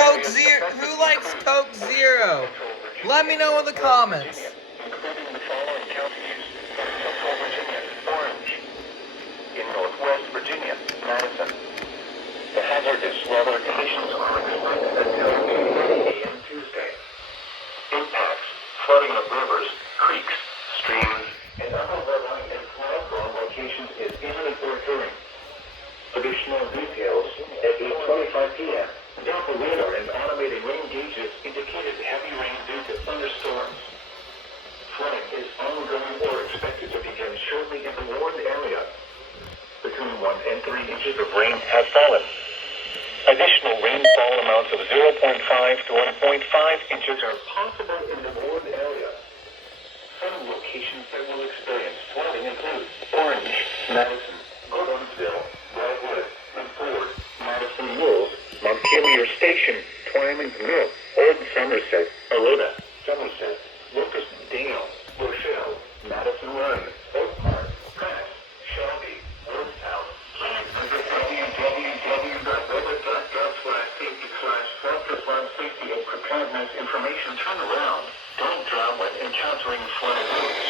Coke Zero? Who likes Coke Zero? Let me know in the comments. Including the following counties: Central Virginia, Orange. In Northwest Virginia, Madison. The hazardous weather conditions are expected until 8 a.m. Tuesday. Impacts: flooding of rivers, creeks, streams, and other wetland and flood-prone locations is imminent or occurring. Additional details at 8:25 p.m. Doppler radar and automated rain gauges indicated heavy rain due to thunderstorms. Flooding is ongoing or expected to begin shortly in the warned area. Between 1 and 3 inches of rain have fallen. Additional rainfall amounts of 0.5 to 1.5 inches are possible in the warned area. Some locations that will experience flooding include Orange, Madison, Gordonsville, Brightwood, Ford, Madison Mills, Montpelier Station, Twyman's Mill, Old Somerset, Arota, Somerset, Locust Dale, Rochelle, Madison Run, Oak Park, Pratt, Shelby, Old South. Plan under www.weather.gov/safety/flood-to-flood safety and preparedness information. Turn around. Don't drown when encountering flooded roads.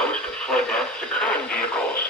Most flood deaths occur in vehicles.